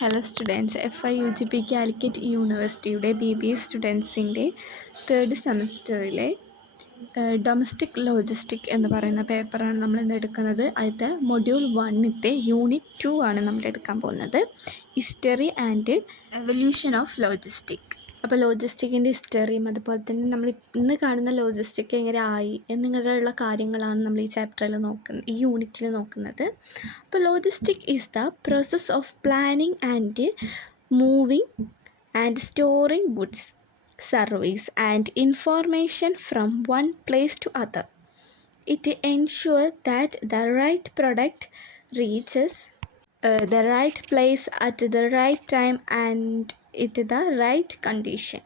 Hello students, FIUGP Calicut യൂണിവേഴ്സിറ്റിയുടെ BBA സ്റ്റുഡൻസിൻ്റെ third സെമസ്റ്ററിലെ domestic logistic എന്ന് പറയുന്ന പേപ്പറാണ് നമ്മൾ ഇന്ന് എടുക്കുന്നത്. അതിൽ മൊഡ്യൂൾ 1 യൂണിറ്റ് 2 ആണ് നമ്മൾ എടുക്കാൻ പോകുന്നത്. History and evolution of logistic. അപ്പോൾ ലോജിസ്റ്റിക്കിൻ്റെ ഹിസ്റ്ററിയും അതുപോലെ തന്നെ നമ്മൾ ഇന്ന് കാണുന്ന ലോജിസ്റ്റിക് എങ്ങനെ ആയി എന്നിങ്ങനെയുള്ള കാര്യങ്ങളാണ് നമ്മൾ ഈ ചാപ്റ്ററിൽ ഈ യൂണിറ്റിൽ നോക്കുന്നത്. അപ്പോൾ logistic is the process of planning and moving and storing goods, service and information from one place to other. It ensures that the right product reaches the right place at the right time and in the right condition.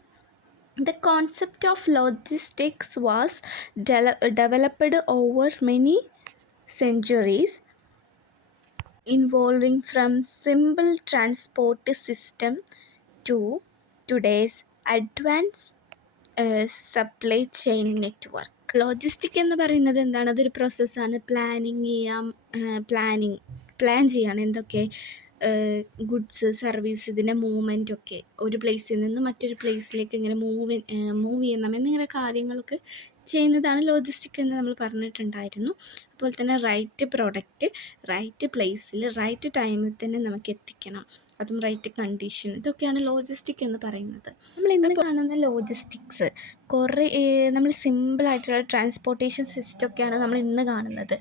The concept of logistics was developed over many centuries, involving from simple transport system to today's advanced supply chain network. Logistic എന്ന് പറയുന്നത് എന്താണ്? അതൊരു പ്രോസസ്സാണ്. Plan ചെയ്യാണ് എന്തൊക്കെ goods, service, ഇതിൻ്റെ മൂവ്മെൻറ്റൊക്കെ ഒരു പ്ലേസിൽ നിന്ന് മറ്റൊരു പ്ലേസിലേക്ക് ഇങ്ങനെ മൂവ് ചെയ്യണം എന്നിങ്ങനെ കാര്യങ്ങളൊക്കെ ചെയ്യുന്നതാണ് ലോജിസ്റ്റിക് എന്ന് നമ്മൾ പറഞ്ഞിട്ടുണ്ടായിരുന്നു. അതുപോലെ തന്നെ റൈറ്റ് പ്രോഡക്റ്റ് റൈറ്റ് പ്ലേസിൽ റൈറ്റ് ടൈമിൽ തന്നെ നമുക്ക് എത്തിക്കണം, അതും റൈറ്റ് കണ്ടീഷൻ. ഇതൊക്കെയാണ് ലോജിസ്റ്റിക് എന്ന് പറയുന്നത്. നമ്മൾ ഇന്ന് കാണുന്ന ലോജിസ്റ്റിക്സ് കുറേ നമ്മൾ സിമ്പിളായിട്ടുള്ള ട്രാൻസ്പോർട്ടേഷൻ സിസ്റ്റമൊക്കെയാണ് നമ്മൾ ഇന്ന് കാണുന്നത്.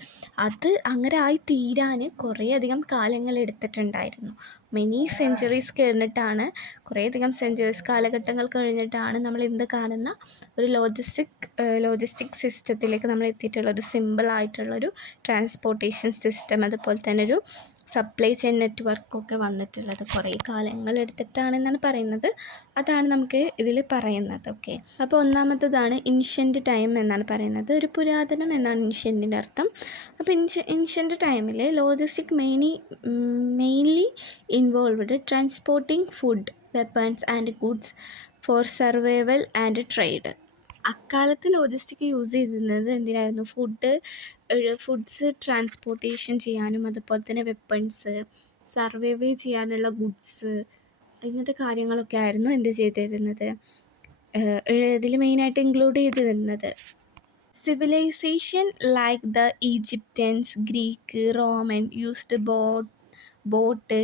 അത് അങ്ങനെ ആയി തീരാൻ കുറേയധികം കാലങ്ങൾ എടുത്തിട്ടുണ്ടായിരുന്നു. മെനി സെഞ്ച്വറീസ് കുറേയധികം കാലഘട്ടങ്ങൾ കഴിഞ്ഞിട്ടാണ് നമ്മൾ ഇന്ന് കാണുന്ന ഒരു ലോജിസ്റ്റിക് സിസ്റ്റത്തിലേക്ക് നമ്മൾ എത്തിയിട്ടുള്ളൊരു സിമ്പിളായിട്ടുള്ളൊരു ട്രാൻസ്പോർട്ടേഷൻ സിസ്റ്റം, അതുപോലെ തന്നെ ഒരു സപ്ലൈ ചെയിൻ നെറ്റ്വർക്കൊക്കെ വന്നിട്ടുള്ളത് കുറേ കാലങ്ങൾ എടുത്തിട്ടാണെന്നാണ് പറയുന്നത്. അതാണ് നമുക്ക് ഇതിൽ പറയുന്നത്. ഓക്കെ, അപ്പോൾ ഒന്നാമത്തതാണ് ഇൻഷ്യൻ്റ് ടൈം എന്നാണ് പറയുന്നത്. ഒരു പുരാതനം എന്നാണ് ഇൻഷ്യൻ്റിൻ്റെ അർത്ഥം. അപ്പോൾ ഇൻഷ്യൻ്റ് ടൈമിൽ logistic mainly involved transporting food, weapons and goods for survival and trade. അക്കാലത്ത് ലോജിസ്റ്റിക് യൂസ് ചെയ്തിരുന്നത് എന്തിനായിരുന്നു? ഫുഡ്സ് ട്രാൻസ്പോർട്ടേഷൻ ചെയ്യാനും അതുപോലെ തന്നെ വെപ്പൺസ്, സർവൈവ് ചെയ്യാനുള്ള ഗുഡ്സ്, ഇങ്ങനത്തെ കാര്യങ്ങളൊക്കെ ആയിരുന്നു എന്ത് ചെയ്തിരുന്നത്, ഇതിൽ മെയിനായിട്ട് ഇൻക്ലൂഡ് ചെയ്തിരുന്നത്. Civilization like the Egyptians, Greek, Roman used boat,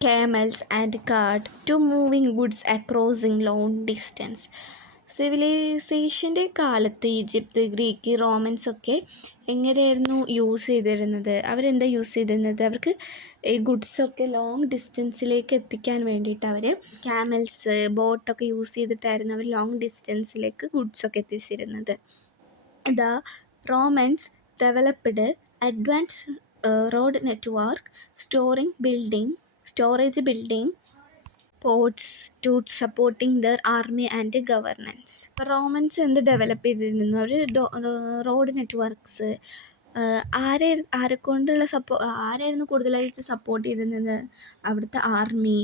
camels and cart to moving goods acrossing long distance. സിവിലൈസേഷൻ്റെ കാലത്ത് ഈജിപ്ത്, ഗ്രീക്ക്, റോമൻസൊക്കെ എങ്ങനെയായിരുന്നു യൂസ് ചെയ്തിരുന്നത്? അവരെന്താ യൂസ് ചെയ്തിരുന്നത്? അവർക്ക് ഈ ഗുഡ്സൊക്കെ ലോങ് ഡിസ്റ്റൻസിലേക്ക് എത്തിക്കാൻ വേണ്ടിയിട്ട് അവർ ക്യാമൽസ്, ബോട്ടൊക്കെ യൂസ് ചെയ്തിട്ടായിരുന്നു അവർ ലോങ് ഡിസ്റ്റൻസിലേക്ക് ഗുഡ്സൊക്കെ എത്തിച്ചിരുന്നത്. The Romans developed advanced road network, storage building ports to supporting their army and governance. Romans എന്ത് ഡെവലപ്പ് ചെയ്തിരുന്നു? അവർ റോഡ് നെറ്റ്വർക്ക്സ്, ആരായിരുന്നു കൂടുതലായിട്ട് സപ്പോർട്ട് ചെയ്തിരുന്നത്? അവിടുത്തെ ആർമി,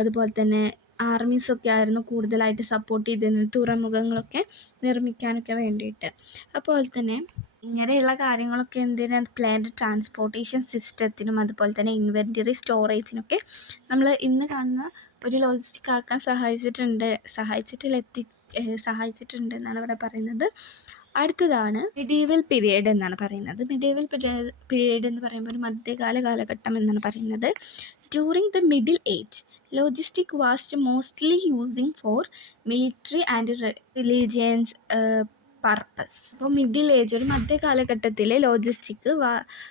അതുപോലെ തന്നെ ആർമീസൊക്കെ ആയിരുന്നു കൂടുതലായിട്ട് സപ്പോർട്ട് ചെയ്തിരുന്നത് തുറമുഖങ്ങളൊക്കെ നിർമ്മിക്കാനൊക്കെ വേണ്ടിയിട്ട്. അതുപോലെ തന്നെ ഇങ്ങനെയുള്ള കാര്യങ്ങളൊക്കെ എന്തിനാണ്? പ്ലാൻഡ് ട്രാൻസ്പോർട്ടേഷൻ സിസ്റ്റത്തിനും അതുപോലെ തന്നെ ഇൻവെൻറ്ററി സ്റ്റോറേജിനൊക്കെ നമ്മൾ ഇന്ന് കാണുന്ന ഒരു ലോജിസ്റ്റിക് ആക്കാൻ സഹായിച്ചിട്ടുണ്ട് എന്നാണ് ഇവിടെ പറയുന്നത്. അടുത്തതാണ് മിഡീവൽ പീരിയഡ് എന്നാണ് പറയുന്നത്. മിഡീവൽ പീരിയഡ് എന്ന് പറയുമ്പോൾ ഒരു മധ്യകാല കാലഘട്ടം എന്നാണ് പറയുന്നത്. During the middle age logistic was mostly using four military and religions purpose. അപ്പോൾ മിഡിൽ ഏജ്, ഒരു മധ്യകാലഘട്ടത്തിൽ ലോജിസ്റ്റിക്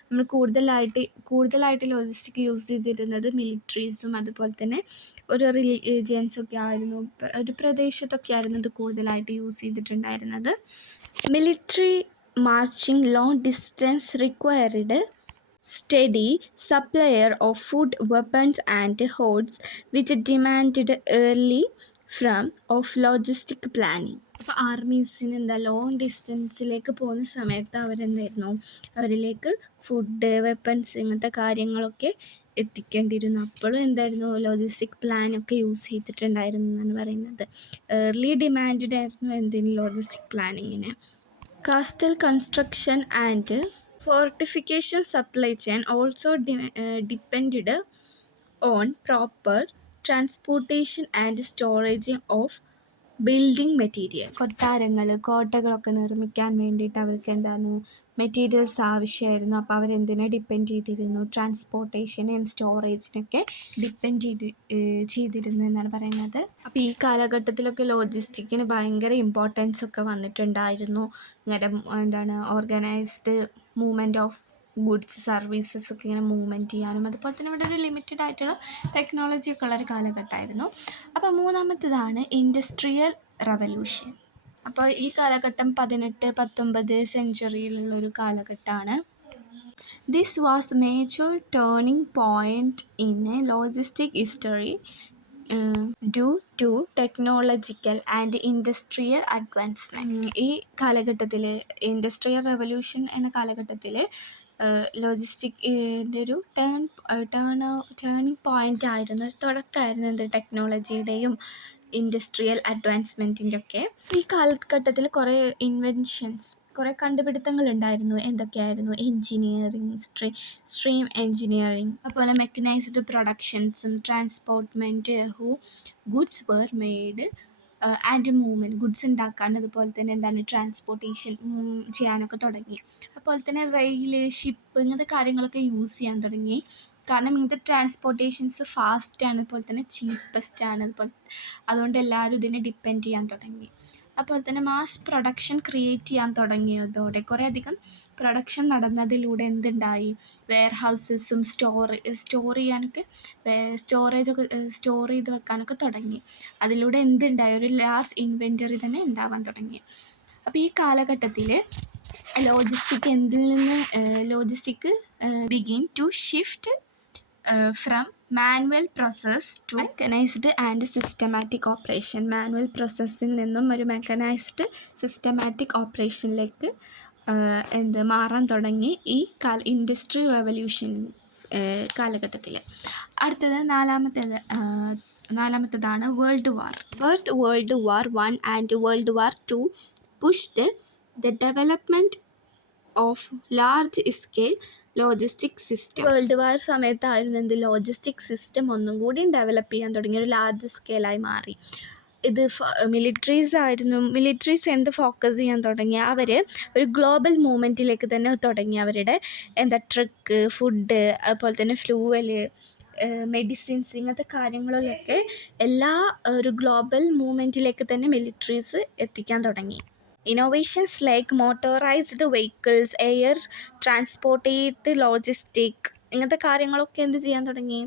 നമ്മൾ കൂടുതലായിട്ട് ലോജിസ്റ്റിക് യൂസ് ചെയ്തിരുന്നത് മിലിറ്ററീസും അതുപോലെ തന്നെ ഒരു റിലീജിയൻസൊക്കെ ആയിരുന്നു, ഒരു പ്രദേശത്തൊക്കെ ആയിരുന്നു ഇത് കൂടുതലായിട്ട് യൂസ് ചെയ്തിട്ടുണ്ടായിരുന്നത്. Military marching long distance required steady supply of food, weapons and horses, which demanded early from of logistic planning. അപ്പോൾ ആർമീസിന് ലോങ് ഡിസ്റ്റൻസിലേക്ക് പോകുന്ന സമയത്ത് അവരിലേക്ക് ഫുഡ്, വെപ്പൺസ്, ഇങ്ങനത്തെ കാര്യങ്ങളൊക്കെ എത്തിക്കേണ്ടിയിരുന്നു. അപ്പോഴും ലോജിസ്റ്റിക് പ്ലാനൊക്കെ യൂസ് ചെയ്തിട്ടുണ്ടായിരുന്നു എന്നാണ് പറയുന്നത്. ഏർലി ഡിമാൻഡ് ആയിരുന്നു ലോജിസ്റ്റിക് പ്ലാനിങ്ങിന്. Castle construction and fortification supply chain also depended on proper transportation and storaging of building materials. കൊട്ടാരങ്ങൾ, കോട്ടകളൊക്കെ നിർമ്മിക്കാൻ വേണ്ടിയിട്ട് അവർക്ക് എന്താണ് മെറ്റീരിയൽസ് ആവശ്യമായിരുന്നു. അപ്പോൾ അവരെന്തിനെ ഡിപ്പെൻഡ് ചെയ്തിരുന്നു? ട്രാൻസ്പോർട്ടേഷൻ ആൻഡ് സ്റ്റോറേജിനൊക്കെ ഡിപ്പെൻഡ് ചെയ്തിരുന്നു എന്നാണ് പറയുന്നത്. അപ്പോൾ ഈ കാലഘട്ടത്തിലൊക്കെ ലോജിസ്റ്റിക്കിന് ഭയങ്കര ഇമ്പോർട്ടൻസ് ഒക്കെ വന്നിട്ടുണ്ടായിരുന്നു. ഇങ്ങനെ എന്താണ് organised movement of goods, services ഒക്കെ ഇങ്ങനെ മൂവ്മെൻറ്റ് ചെയ്യാനും, അതുപോലെ തന്നെ ഇവിടെ ഒരു ലിമിറ്റഡ് ആയിട്ടുള്ള ടെക്നോളജി ഒക്കെ ഉള്ളൊരു കാലഘട്ടമായിരുന്നു. അപ്പോൾ മൂന്നാമത്തേതാണ് ഇൻഡസ്ട്രിയൽ റവല്യൂഷൻ. അപ്പോൾ ഈ കാലഘട്ടം 18-19 സെഞ്ച്വറിയിലുള്ളൊരു കാലഘട്ടമാണ്. This was major turning point in a logistic history due to technological and industrial advancement. ഈ കാലഘട്ടത്തിൽ ഇൻഡസ്ട്രിയൽ റവല്യൂഷൻ എന്ന കാലഘട്ടത്തിൽ ലോജിസ്റ്റിക്കിൻ്റെ ഒരു ടേണിംഗ് പോയിൻ്റ് ആയിരുന്നു, തുടക്കമായിരുന്നു എന്ത് ടെക്നോളജിയുടെയും ഇൻഡസ്ട്രിയൽ അഡ്വാൻസ്മെൻറ്റിൻ്റെ ഒക്കെ. ഈ കാലഘട്ടത്തിൽ കുറേ ഇൻവെൻഷൻസ്, കുറേ കണ്ടുപിടുത്തങ്ങൾ ഉണ്ടായിരുന്നു. എന്തൊക്കെയായിരുന്നു? എൻജിനീയറിങ്, സ്ട്രീം എൻജിനീയറിങ്, അതുപോലെ മെക്കനൈസ്ഡ് പ്രൊഡക്ഷൻസും transportment goods were made and movement, goods ഉണ്ടാക്കാൻ, അതുപോലെ തന്നെ എന്താണ് ട്രാൻസ്പോർട്ടേഷൻ ചെയ്യാനൊക്കെ തുടങ്ങി. അതുപോലെ തന്നെ റെയില്, ഷിപ്പ് ഇങ്ങനത്തെ കാര്യങ്ങളൊക്കെ യൂസ് ചെയ്യാൻ തുടങ്ങി. കാരണം ഇങ്ങനത്തെ ട്രാൻസ്പോർട്ടേഷൻസ് ഫാസ്റ്റാണ്, അതുപോലെ തന്നെ ചീപ്പസ്റ്റാണ്, അതുകൊണ്ട് എല്ലാവരും ഇതിനെ ഡിപ്പെൻഡ് ചെയ്യാൻ തുടങ്ങി. അതുപോലെ തന്നെ മാസ് പ്രൊഡക്ഷൻ ക്രിയേറ്റ് ചെയ്യാൻ തുടങ്ങിയതോടെ കുറേ അധികം പ്രൊഡക്ഷൻ നടന്നതിലൂടെ എന്തുണ്ടായി? വെയർ ഹൗസസും സ്റ്റോർ ചെയ്യാനൊക്കെ സ്റ്റോറേജൊക്കെ സ്റ്റോർ ചെയ്ത് വെക്കാനൊക്കെ തുടങ്ങി. അതിലൂടെ എന്തുണ്ടായി? ഒരു ലാർജ് ഇൻവെൻറ്ററി തന്നെ ഉണ്ടാവാൻ തുടങ്ങി. അപ്പോൾ ഈ കാലഘട്ടത്തിൽ logistic begin to shift from manual process to mechanised and systematic operation. Manual പ്രോസസ്സിൽ നിന്നും ഒരു മെക്കനൈസ്ഡ് സിസ്റ്റമാറ്റിക് ഓപ്പറേഷനിലേക്ക് മാറാൻ തുടങ്ങി ഈ ഇൻഡസ്ട്രി റവല്യൂഷൻ കാലഘട്ടത്തിൽ. അടുത്തത് നാലാമത്തേതാണ് world war. World war 1 and world war 2 pushed the development of large scale logistic system. World war സമയത്തായിരുന്നു ലോജിസ്റ്റിക് സിസ്റ്റം ഒന്നും കൂടി ഡെവലപ്പ് ചെയ്യാൻ തുടങ്ങി, ഒരു ലാർജ് സ്കെയിലായി മാറി. ഇത് മിലിറ്ററീസ് എന്ത് ഫോക്കസ് ചെയ്യാൻ തുടങ്ങി? അവർ ഒരു ഗ്ലോബൽ മൂവ്മെൻറ്റിലേക്ക് തന്നെ തുടങ്ങി. അവരുടെ ട്രക്ക്, ഫുഡ്, അതുപോലെ തന്നെ ഫ്യൂവല്, മെഡിസിൻസ്, ഇങ്ങനത്തെ കാര്യങ്ങളിലൊക്കെ ഒരു ഗ്ലോബൽ മൂവ്മെൻറ്റിലേക്ക് തന്നെ മിലിറ്ററീസ് എത്തിക്കാൻ തുടങ്ങി. Innovations like motorised vehicles, air transportate, logistic ഇങ്ങനത്തെ കാര്യങ്ങളൊക്കെ എന്ത് ചെയ്യാൻ തുടങ്ങി?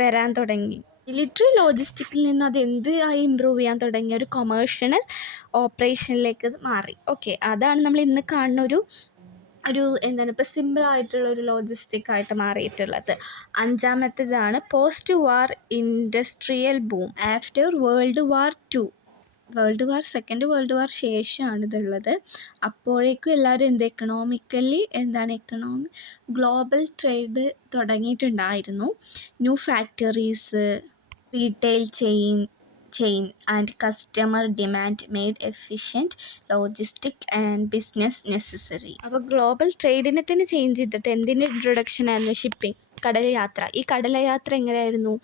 വരാൻ തുടങ്ങി. മിലിറ്ററി ലോജിസ്റ്റിക്കിൽ നിന്ന് അത് ആയി ഇമ്പ്രൂവ് ചെയ്യാൻ തുടങ്ങി? ഒരു കൊമേഴ്ഷ്യൽ ഓപ്പറേഷനിലേക്ക് മാറി. ഓക്കെ, അതാണ് നമ്മൾ ഇന്ന് കാണുന്ന ഒരു ഇപ്പോൾ സിമ്പിളായിട്ടുള്ളൊരു ലോജിസ്റ്റിക്കായിട്ട് മാറിയിട്ടുള്ളത്. അഞ്ചാമത്തേതാണ് post war industrial boom after world war 2. Second world war ശേഷമാണ് ഇതുള്ളത്. അപ്പോഴേക്കും എല്ലാവരും എക്കണോമിക്കലി ഗ്ലോബൽ ട്രേഡ് തുടങ്ങിയിട്ടുണ്ടായിരുന്നു. New factories, retail chain and customer demand made efficient logistic and business necessary. അപ്പോൾ ഗ്ലോബൽ ട്രേഡിനെ തന്നെ ചേഞ്ച് ചെയ്തിട്ട് എന്തിൻ്റെ ഇൻട്രൊഡക്ഷൻ ആയിരുന്നു? ഷിപ്പിംഗ്, കടൽയാത്ര. ഈ കടൽയാത്ര എങ്ങനെയായിരുന്നു?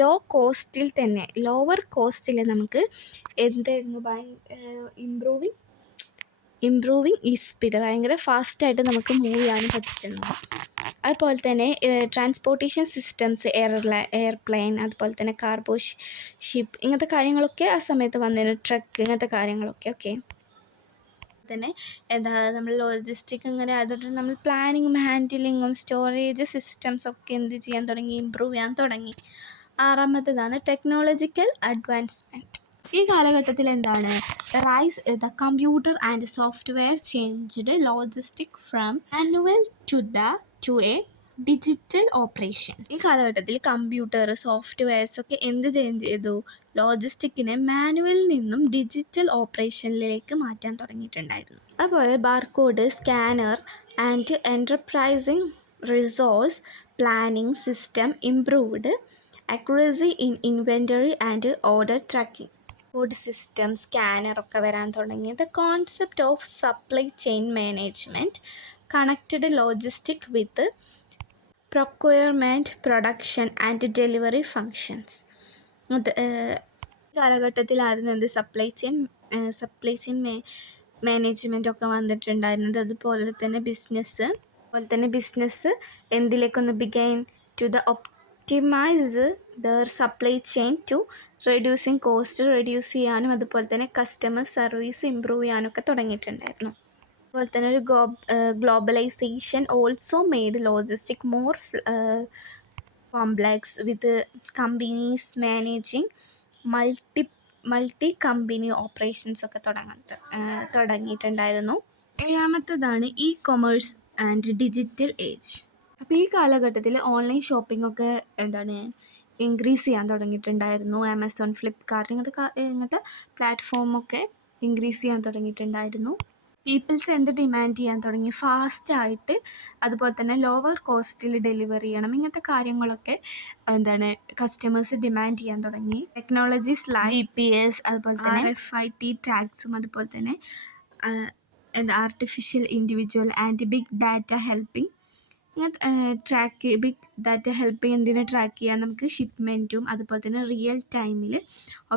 ലോവർ കോസ്റ്റിൽ നമുക്ക് ഇംപ്രൂവിങ് ഈ സ്പീഡ്, ഭയങ്കര ഫാസ്റ്റായിട്ട് നമുക്ക് മൂവ് ചെയ്യാനും പറ്റിയിരുന്നു. അതുപോലെ തന്നെ ട്രാൻസ്പോർട്ടേഷൻ സിസ്റ്റംസ്, എയർപ്ലെയിൻ, അതുപോലെ തന്നെ കാർഗോ ഷിപ്പ് ഇങ്ങനത്തെ കാര്യങ്ങളൊക്കെ ആ സമയത്ത് വന്നിരുന്നു. ട്രക്ക് ഇങ്ങനത്തെ കാര്യങ്ങളൊക്കെ. ഓക്കെ, തന്നെ നമ്മൾ ലോജിസ്റ്റിക് ഇങ്ങനെ ആയതുകൊണ്ട് നമ്മൾ പ്ലാനിങ്ങും ഹാൻഡിലിങ്ങും സ്റ്റോറേജ് സിസ്റ്റംസൊക്കെ ചെയ്യാൻ തുടങ്ങി? ഇമ്പ്രൂവ് ചെയ്യാൻ തുടങ്ങി. ആറാമത്തേതാണ് ടെക്നോളജിക്കൽ അഡ്വാൻസ്മെൻറ്റ്. ഈ കാലഘട്ടത്തിൽ the computer and software changed logistic from manual to a digital operation. ഈ കാലഘട്ടത്തിൽ കമ്പ്യൂട്ടർ, സോഫ്റ്റ്വെയർസൊക്കെ ചേഞ്ച് ചെയ്തു? ലോജിസ്റ്റിക്കിനെ മാനുവലിൽ നിന്നും ഡിജിറ്റൽ ഓപ്പറേഷനിലേക്ക് മാറ്റാൻ തുടങ്ങിയിട്ടുണ്ടായിരുന്നു. അതുപോലെ barcode, scanner and enterprising resource planning system improved accuracy in inventory and order tracking. Code system, സ്കാനറൊക്കെ വരാൻ തുടങ്ങി. The concept of supply chain management connected logistic with procurement, production and delivery functions. അത് കാലഘട്ടത്തിലായിരുന്നു എന്ത് supply chain management ഒക്കെ വന്നിട്ടുണ്ടായിരുന്നത്. അതുപോലെ തന്നെ business എന്തിലേക്കൊന്ന് begin to the optimise their supply chain to reducing cost reduce ചെയ്യാനും അതുപോലെ തന്നെ കസ്റ്റമർ സർവീസ് ഇമ്പ്രൂവ് ചെയ്യാനൊക്കെ തുടങ്ങിയിട്ടുണ്ടായിരുന്നു. അതുപോലെ തന്നെ ഒരു globalisation also made logistic more complex with companies managing multi company operations ഒക്കെ തുടങ്ങിയിട്ടുണ്ടായിരുന്നു. 7ാമത്തേതാണ് e commerce and digital age. അപ്പോൾ ഈ കാലഘട്ടത്തിൽ ഓൺലൈൻ ഷോപ്പിംഗ് ഒക്കെ ഇൻക്രീസ് ചെയ്യാൻ തുടങ്ങിയിട്ടുണ്ടായിരുന്നു. ആമസോൺ, ഫ്ലിപ്കാർട്ട് ഇങ്ങനത്തെ പ്ലാറ്റ്ഫോമൊക്കെ ഇൻക്രീസ് ചെയ്യാൻ തുടങ്ങിയിട്ടുണ്ടായിരുന്നു. പീപ്പിൾസ് എന്ത് ഡിമാൻഡ് ചെയ്യാൻ തുടങ്ങി, ഫാസ്റ്റായിട്ട് അതുപോലെ തന്നെ ലോവർ കോസ്റ്റിൽ ഡെലിവറി ചെയ്യണം, ഇങ്ങനത്തെ കാര്യങ്ങളൊക്കെ കസ്റ്റമേഴ്സ് ഡിമാൻഡ് ചെയ്യാൻ തുടങ്ങി. ടെക്നോളജീസ് GPS അതുപോലെ തന്നെ RFID ടാഗ്സും അതുപോലെ തന്നെ artificial individual and big data helping big data helping എന്തിനെ ട്രാക്ക് ചെയ്യാൻ നമുക്ക് ഷിപ്മെൻറ്റും അതുപോലെ തന്നെ റിയൽ ടൈമിൽ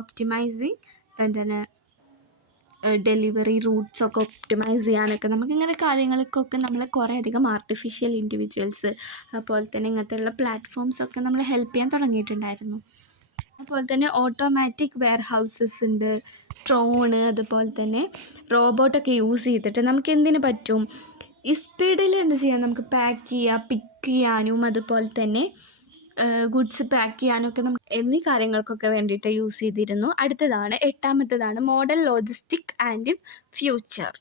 ഒപ്റ്റിമൈസിങ് ഡെലിവറി റൂട്ട്സൊക്കെ ഒപ്റ്റിമൈസ് ചെയ്യാനൊക്കെ നമുക്കിങ്ങനെ കാര്യങ്ങൾക്കൊക്കെ നമ്മൾ കുറേയധികം ആർട്ടിഫിഷ്യൽ ഇൻഡിവിജ്വൽസ് അതുപോലെ തന്നെ ഇങ്ങനത്തെയുള്ള പ്ലാറ്റ്ഫോംസൊക്കെ നമ്മൾ ഹെൽപ്പ് ചെയ്യാൻ തുടങ്ങിയിട്ടുണ്ടായിരുന്നു. അതുപോലെ തന്നെ ഓട്ടോമാറ്റിക് വെയർ ഹൗസസ് ഉണ്ട്, ഡ്രോണ് അതുപോലെ തന്നെ റോബോട്ടൊക്കെ യൂസ് ചെയ്തിട്ട് നമുക്ക് എന്തിനു പറ്റും, ഈ സ്പീഡിൽ എന്ത് ചെയ്യാം, നമുക്ക് പാക്ക് ചെയ്യുക, പിക്ക് ചെയ്യാനും അതുപോലെ തന്നെ ഗുഡ്സ് പാക്ക് ചെയ്യാനൊക്കെ എന്നീ കാര്യങ്ങൾക്കൊക്കെ വേണ്ടിയിട്ട് യൂസ് ചെയ്തിരുന്നു. അടുത്തതാണ് 8ാമത്തേതാണ് model logistic and future.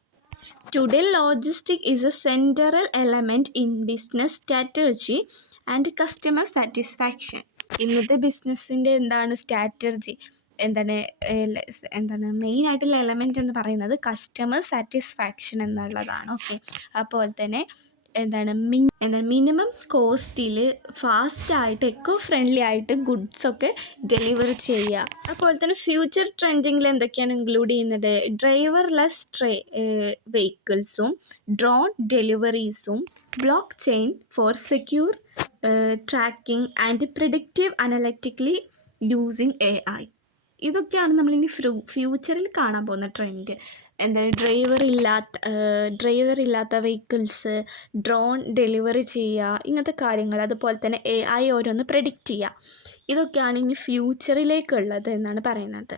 Today logistic is a central element in business strategy and customer satisfaction. ഇന്നത്തെ ബിസിനസ്സിൻ്റെ സ്ട്രാറ്റജി മെയിനായിട്ടുള്ള എലമെൻറ്റ് എന്ന് പറയുന്നത് കസ്റ്റമർ സാറ്റിസ്ഫാക്ഷൻ എന്നുള്ളതാണ്. ഓക്കെ, അതുപോലെ തന്നെ മിനിമം കോസ്റ്റിൽ ഫാസ്റ്റായിട്ട് എക്കോ ഫ്രണ്ട്ലി ആയിട്ട് ഗുഡ്സൊക്കെ ഡെലിവറി ചെയ്യുക. അതുപോലെ തന്നെ ഫ്യൂച്ചർ ട്രെൻഡിങ്ങിൽ എന്തൊക്കെയാണ് ഇൻക്ലൂഡ് ചെയ്യുന്നത്, ഡ്രൈവർലെസ് വെഹിക്കിൾസും ഡ്രോൺ ഡെലിവറീസും blockchain for secure tracking and predictive analytically using AI. ഇതൊക്കെയാണ് നമ്മളിനി ഫ്യൂച്ചറിൽ കാണാൻ പോകുന്ന ട്രെൻഡ്. ഡ്രൈവർ ഇല്ലാത്ത വെഹിക്കിൾസ്, ഡ്രോൺ ഡെലിവറി ചെയ്യുക, ഇങ്ങനത്തെ കാര്യങ്ങൾ, അതുപോലെ തന്നെ AI ഓരോന്ന് പ്രെഡിക്റ്റ് ചെയ്യുക. ഇതൊക്കെയാണ് ഇനി ഫ്യൂച്ചറിലേക്കുള്ളത് എന്നാണ് പറയുന്നത്.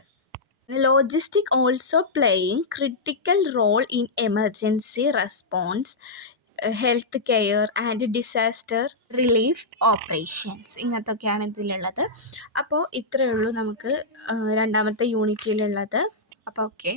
Logistic also playing critical role in emergency response, health care and disaster relief operations, ഇങ്ങനത്തൊക്കെയാണ് ഇതിലുള്ളത്. അപ്പോൾ ഇത്രയേ ഉള്ളൂ നമുക്ക് 2ാമത്തെ യൂണിറ്റിലുള്ളത്. അപ്പോൾ ഓക്കെ.